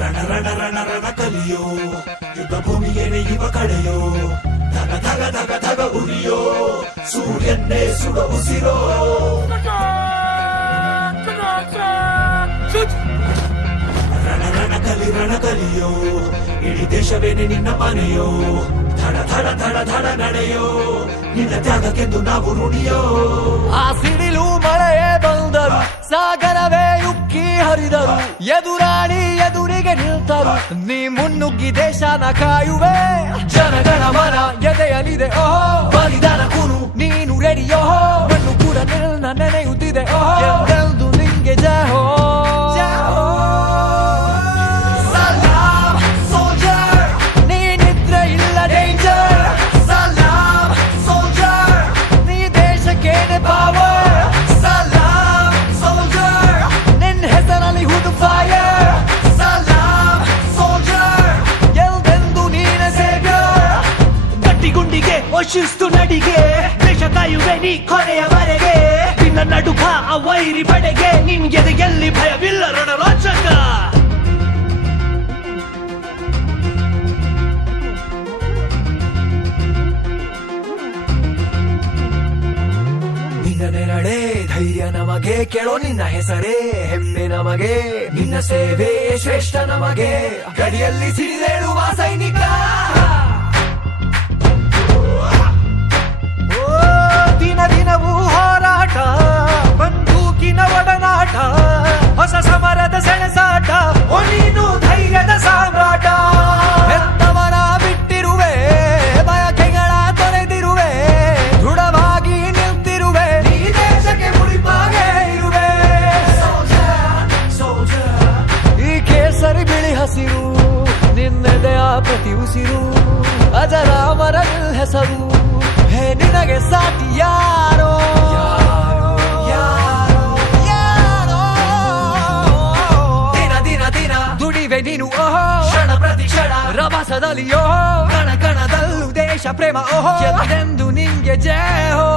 ರಣ ರಣ ರಣ ರಣ ಕಲಿಯೋ ಯುದ್ಧ ಭೂಮಿಗೆ ನೆಯ್ಯುವ ಕಡೆಯೋ ಧಗ ಧಗ ಧಗ ಧಗ ಉರಿಯೋ ಸೂರ್ಯನ್ನೇ ಸುಡ ಉಸಿರೋ ರಣ ಕಲಿಯೋ ಇಡೀ ದೇಶವೇನೆ ನಿನ್ನ ಮನೆಯೋ ಧಡ ಧಡ ಧಡ ಧಡ ನಡೆಯೋ ನಿನ್ನ ತ್ಯಾಗಕ್ಕೆಂದು ನಾವು ನುಡಿಯೋ ಆ ಸಿಡಿಲು ಮಳೆಯೇ ಬಂದರು ಸಾಗರವೇ ಉಕ್ಕಿ ಹರಿದರು ಎದುರಾಳಿ ಎದುರಿಗೆ ನಿಲ್ತರು ನೀ ಮುನ್ನುಗ್ಗಿ ದೇಶನ ಕಾಯುವೆ ಜನಗಣ ಮನ ಎದೆಯಲಿದೆ ಓಹೋ ಬಲಿದಾನ ಕುನು ನೀನು ರೆಡಿಯೋ ಮಣ್ಣು ಕೂಡ ನಿನ್ನ ನೆನೆಯುತ್ತಿದೆ ಓಹೋ ಎಂದೆಂದು ನಿಂಗೆ ಜಯ ಹೋ ಶಿಸ್ತು ನಡಿಗೆ ದೇಶ ಕಾಯುವೆ ನೀ ಕೊನೆಯವರೆಗೆ ನಿನ್ನ ನಡುಕ ಆ ವೈರಿ ಪಡೆಗೆ ನಿನ್ಗೆದೆ ಎಲ್ಲಿ ಭಯವಿಲ್ಲ ರಣರೋಚಕ ನಿನ್ನ ನೆರಳೆ ಧೈರ್ಯ ನಮಗೆ ಕೇಳೋ ನಿನ್ನ ಹೆಸರೇ ಹೆಮ್ಮೆ ನಮಗೆ ನಿನ್ನ ಸೇವೆ ಶ್ರೇಷ್ಠ ನಮಗೆ ಗಡಿಯಲ್ಲಿ ಸಿಡಿದೇಳುವ ಸೈನಿಕ ದಿನವೂ ಹೋರಾಟ ಬಂದೂಕಿನ ಒಡನಾಟ ಹೊಸ ಸಮರದ ಸೆಣಸಾಟ ನೀನು ಧೈರ್ಯದ ಸಾಮ್ರಾಟ ಹೆತ್ತವರ ಬಿಟ್ಟಿರುವೆ ಬಯಕೆಗಳ ತೊರೆದಿರುವೆ ದೃಢವಾಗಿ ನಿಂತಿರುವೆ ಈ ದೇಶಕ್ಕೆ ಮುಡಿಪಾಗೆ ಇರುವೆ ಈ ಕೇಸರಿ ಬಿಳಿ ಹಸಿರು ನಿನ್ನೆದೆಯ ಪ್ರತಿ ಉಸಿರು ಅಜರಾಮರ ಹೆಸರು ಹೇ ನಿನಗೆ ಸಾಟಿ ಯಾರೋ ದಿನ ದಿನ ದಿನ ದುಡಿವೆ ನೀನು ಓಹೋ ಕ್ಷಣ ಪ್ರತಿ ಕ್ಷಣ ರಭಸದಲ್ಲಿ ಓಹೋ ಕಣ ಕಣದಲ್ಲೂ ದೇಶ ಪ್ರೇಮ ಓಹೋ ಎಂದೆಂದು ನಿಂಗೆ ಜಯ ಹೋ